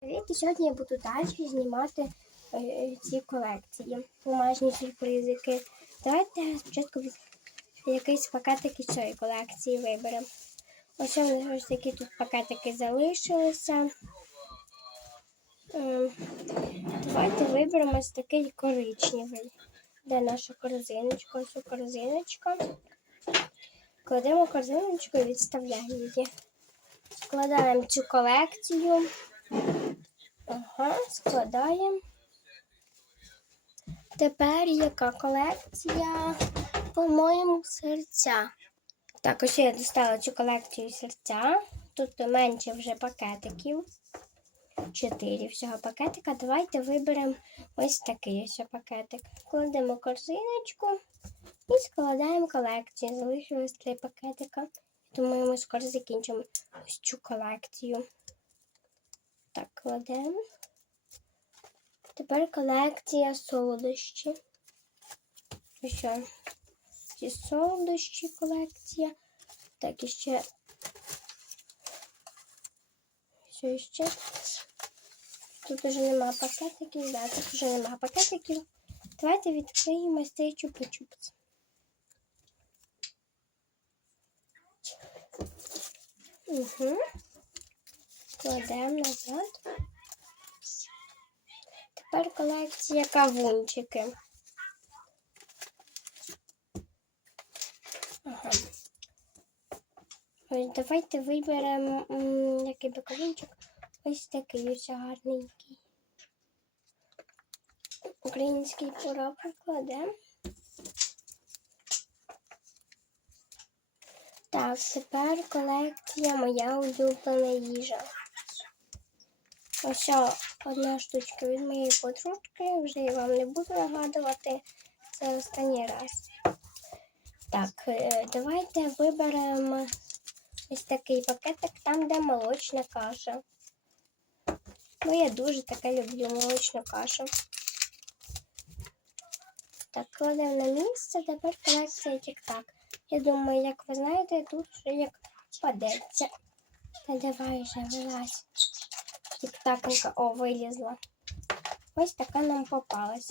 Привіт, і сьогодні я буду далі знімати е, ці колекції, бумажні сюрпризики. Давайте спочатку якийсь пакетик із цієї колекції виберемо. Ось ось такі тут пакетики залишилися. Ем, Давайте виберемо ось такий коричневий. Де наша корзиночка? Ось корзиночка. Кладемо корзиночку і відставляємо її. Складаємо цю колекцію. Ага, складаємо. Тепер яка колекція? По-моєму, серця. Так, ось я достала цю колекцію серця. Тут менше вже пакетиків. Чотири всього пакетика. Давайте виберемо ось такий ось пакетик. Кладемо корзиночку і складаємо колекцію. Залишилось три пакетика. Думаю, ми скоро закінчимо ось цю колекцію. Так, кладемо. Тепер колекція солодощі. Що? Ці солодощі колекція. Так, і ще. Що ще? Тут вже нема пакетиків, да, тут вже нема пакетиків. Давайте відкриємо цей чупа-чупс. Угу. Кладемо назад. Тепер колекція кавунчики. Ага. Ось давайте виберемо який би кавунчик. Ось такий ось гарненький. Український пора прикладемо. Так, тепер колекція моя улюблена їжа. Ось одна штучка від моєї подружки. Вже я вам не буду нагадувати. Це останній раз. Так, е, давайте виберемо ось такий пакетик, там, де молочна каша. Ну, я дуже таке люблю молочну кашу. Так, кладемо на місце, тепер колекція тік-так. Я думаю, як ви знаєте, тут вже як падеться. Та давай вже вилазь. Тік-таканка, о, вилізла. Ось така нам попалась.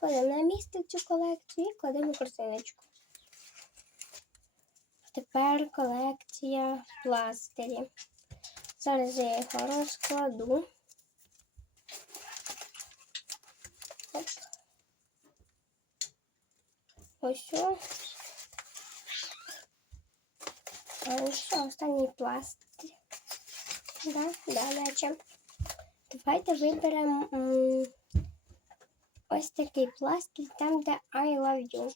Кладемо на місце цю колекцію і кладемо корзиночку. Тепер колекція пластирів. Зараз я їх розкладу. Ось. о. А ось останній пластир. Да, да, наче. Давайте виберемо ось такий пластир, там, де I love you.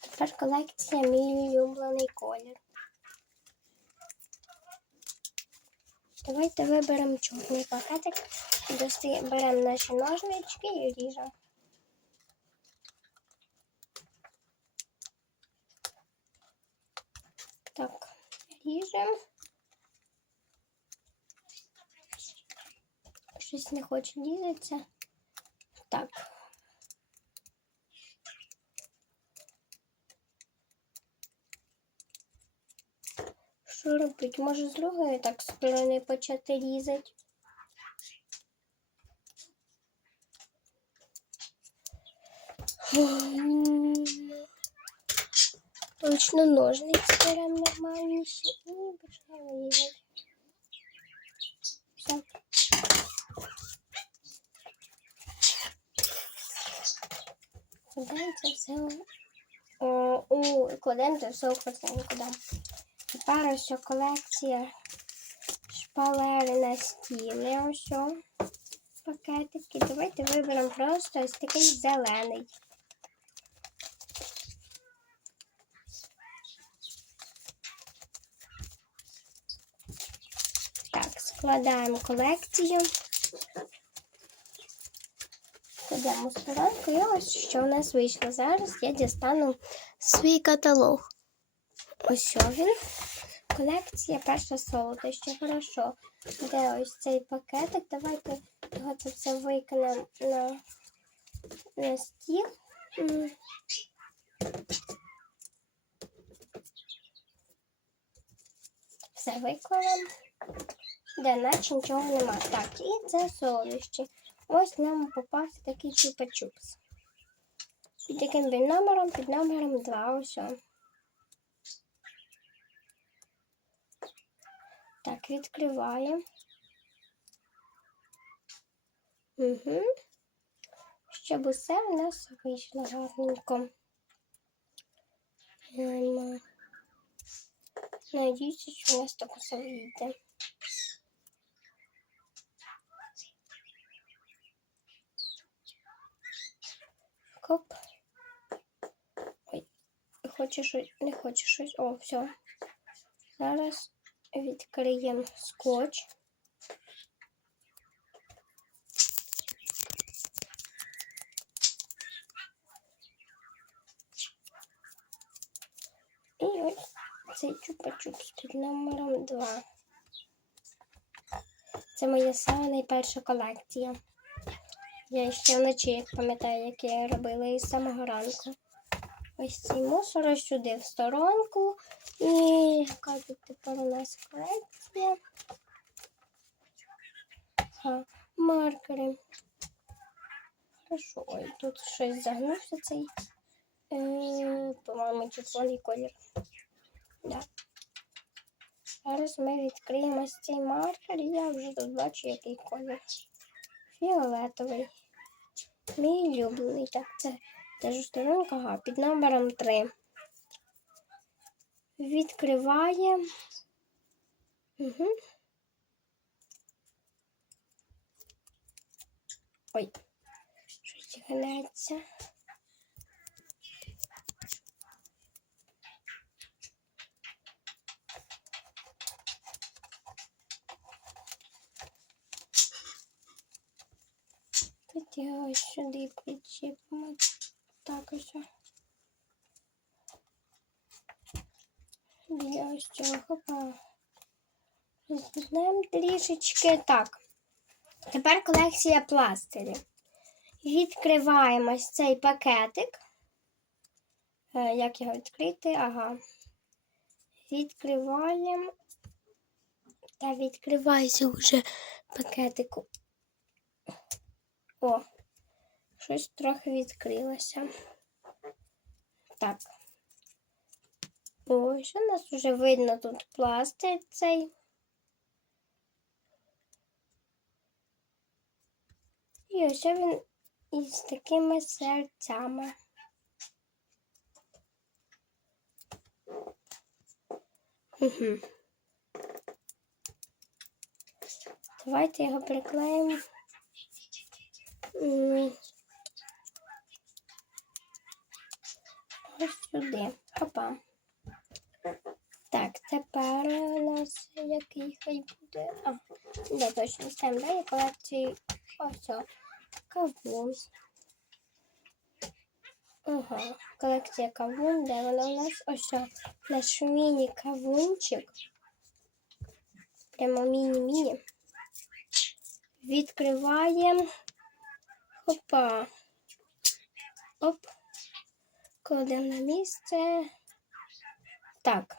Тепер колекція мій улюблений колір. Давайте виберемо чорний пакетик, беремо наші ножнички і ріжемо. Так, ріжемо. Щось не хоче різатися. Так. Що робити? Може з другої так сторони почати різати? Точно ножниці беремо нормальніші і почнемо різати. Все. Кладемо це все у, кладемо це все у корзинку. Да. Тепер ось колекція шпалери на стіни. Ось о, пакетики. Давайте виберемо просто ось такий зелений. складаємо колекцію. Кладемо сторонку і ось що в нас вийшло. Зараз я дістану свій каталог. Ось він. Колекція перша солодощі. Хорошо. Де ось цей пакетик? Давайте його це все викинемо на, на стіл. Все викладемо де наче нічого нема. Так, і це солодощі. Ось нам попався такий чупа-чупс. Під яким він номером? Під номером 2. Ось. Так, відкриваємо. Угу. Щоб усе у нас вийшло гарненько. Надіюся, що у нас так усе вийде. Коп. Ой, хочу щось, не хочу щось. О, все. Зараз відкриємо скотч. І ось цей чупа-чупс під номером 2. Це моя сама найперша колекція. Я ще вночі пам'ятаю, як я робила із самого ранку. Ось цей мусор сюди в сторонку. І яка тут тепер у нас колекція? Ага, маркери. Хорошо, ой, тут щось загнувся цей, е, по-моєму, червоний колір. Да. Зараз ми відкриємо цей маркер, і я вже тут бачу, який колір. Фіолетовий. Мій улюблений. Так, це теж сторонка ага, під номером 3. Відкриваємо. Угу. Ой, щось гнеться. Його сюди причіпимо. Так ось. Біля ось цього хопа. Розвернемо трішечки. Так. Тепер колекція пластирів. Відкриваємо ось цей пакетик. Е, Як його відкрити? Ага. Відкриваємо. Та відкривайся вже пакетику. О, щось трохи відкрилося. Так. Ось у нас вже видно тут пластир цей. І ось він із такими серцями. Угу. Давайте його приклеїмо. Ось сюди. Хопа. Так, тепер у нас який хай буде. А, де точно ставимо, да? Я колекцію ось о, кавун. Ага, колекція кавун, де вона у нас ось наш міні-кавунчик. Прямо міні-міні. Відкриваємо. Опа. Оп. Кладемо на місце. Так.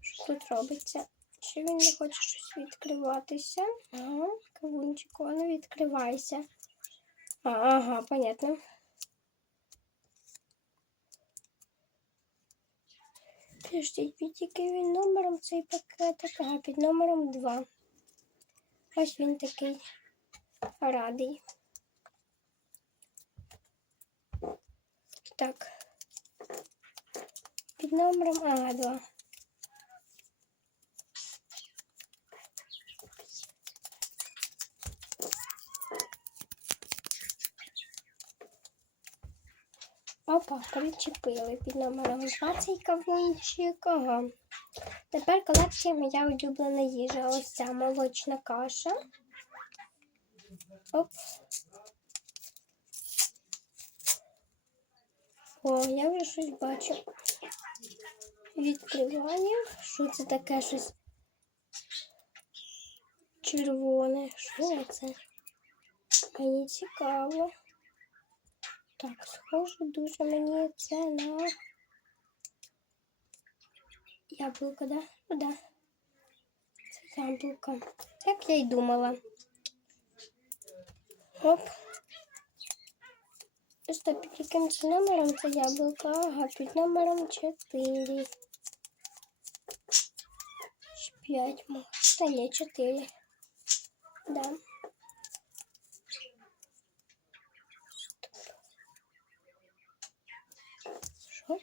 Що тут робиться? Чи він не хоче щось відкриватися? Ага, кавунчик, воно відкривайся. Ага, понятно. Підождіть, під він номером цей пакетик? Ага, під номером 2. Ось він такий радий. Так. Під номером ага, 2. Опа, причепили під номером 20 кавунчик. Ага. Тепер колекція моя улюблена їжа. Ось ця молочна каша. Оп. О, я вже щось бачу. Відкриваємо. Що це таке щось червоне? Що це? Мені цікаво. Так, схоже дуже мені це на яблуко, да? Да. Це яблуко. Як я й думала. Оп. Стоп, під яким номером це яблуко? Ага, під номером 4. 5, Та ні, 4. Да. Що?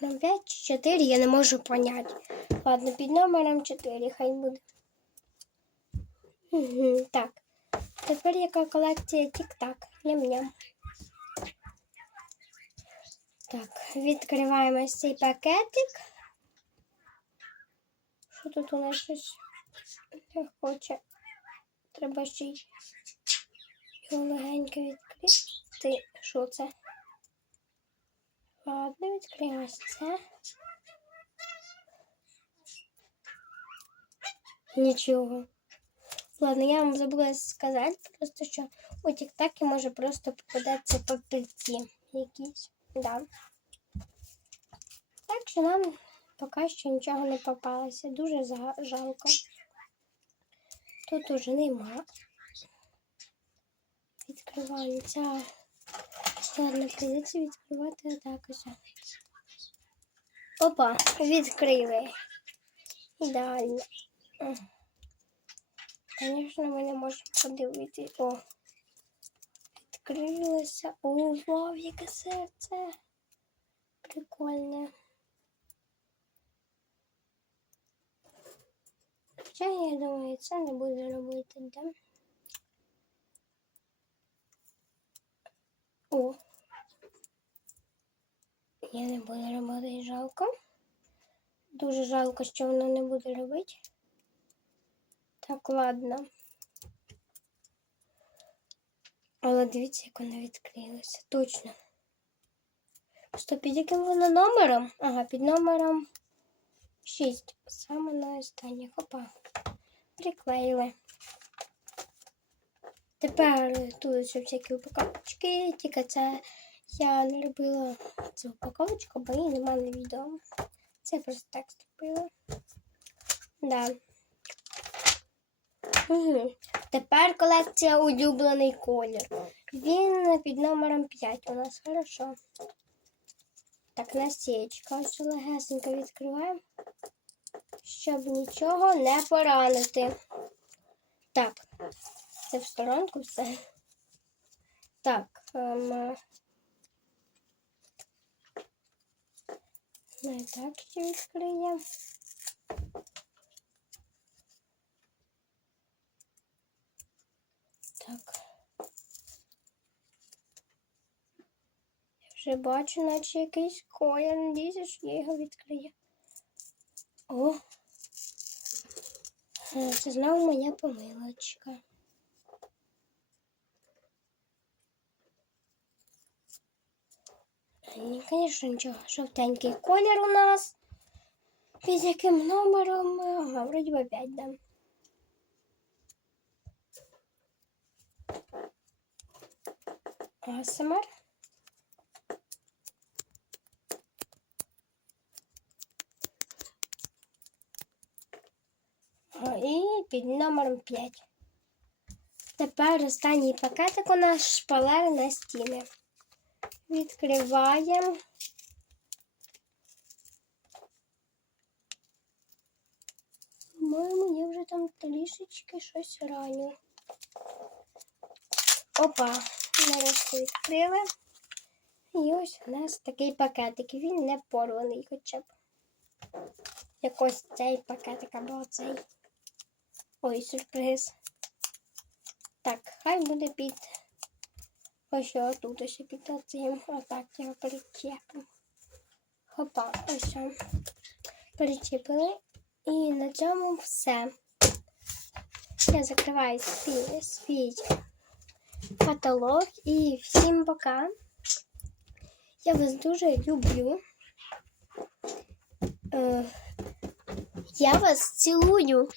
Номер 5 чи 4 я не можу поняти. Ладно, під номером 4 хай буде. Угу, так. Тепер яка колекція тік-так. Ням-ням. Так, відкриваємо цей пакетик. Що тут у нас щось хоче? Треба ще й його легенько відкрити. Що це? Ладно, відкриємо це. Нічого. Ладно, я вам забула сказати, просто що у тік-такі може просто попадатися папірці якісь. Да. Так що нам поки що нічого не попалося. Дуже жалко. Тут уже нема. Відкриваємо ця. Ладно, прийдеться відкривати отак ось. Опа, відкрили. Ідеально. Звісно, ми не можемо подивитися. О, відкрилося. О, вау, яке серце. Прикольне. Хоча, я думаю, це не буде робити, да? О. Я не буду робити жалко. Дуже жалко, що воно не буде робити. Так, ладно. Але дивіться, як вона відкрилася. Точно. Що під яким воно номером? Ага, під номером 6. Саме на останнє. Опа. Приклеїли. Тепер тут ще всякі упаковочки. Тільки це я не робила цю упаковочку, бо її немає на відео. Це просто так зробила. Да. Угу. Тепер колекція улюблений колір. Він під номером 5 у нас хорошо. Так, насічка. Ось легесенько відкриваємо, щоб нічого не поранити. Так, це в сторонку все. Так. Ем... Не так ще відкриємо. Вже бачу, наче якийсь колір. Надіюся, що я його відкрию. О! Е, Це знову моя помилочка. Ні, звісно, нічого. Жовтенький колір у нас. Під яким номером? Ага, вроді би 5, да. АСМР. А, І під номером 5. Тепер останній пакетик у нас шпалери на стіни. Відкриваємо. По-моєму, я вже там трішечки щось раню. Опа, нарешті відкрили. І ось у нас такий пакетик. Він не порваний хоча б. Якось цей пакетик або цей. Ой, сюрприз. Так, хай буде під ось що тут ось під оцим. Отак його причепимо. Хопа, ось. Причепили. І на цьому все. Я закриваю свій, свій каталог і всім пока. Я вас дуже люблю. Е, я вас цілую.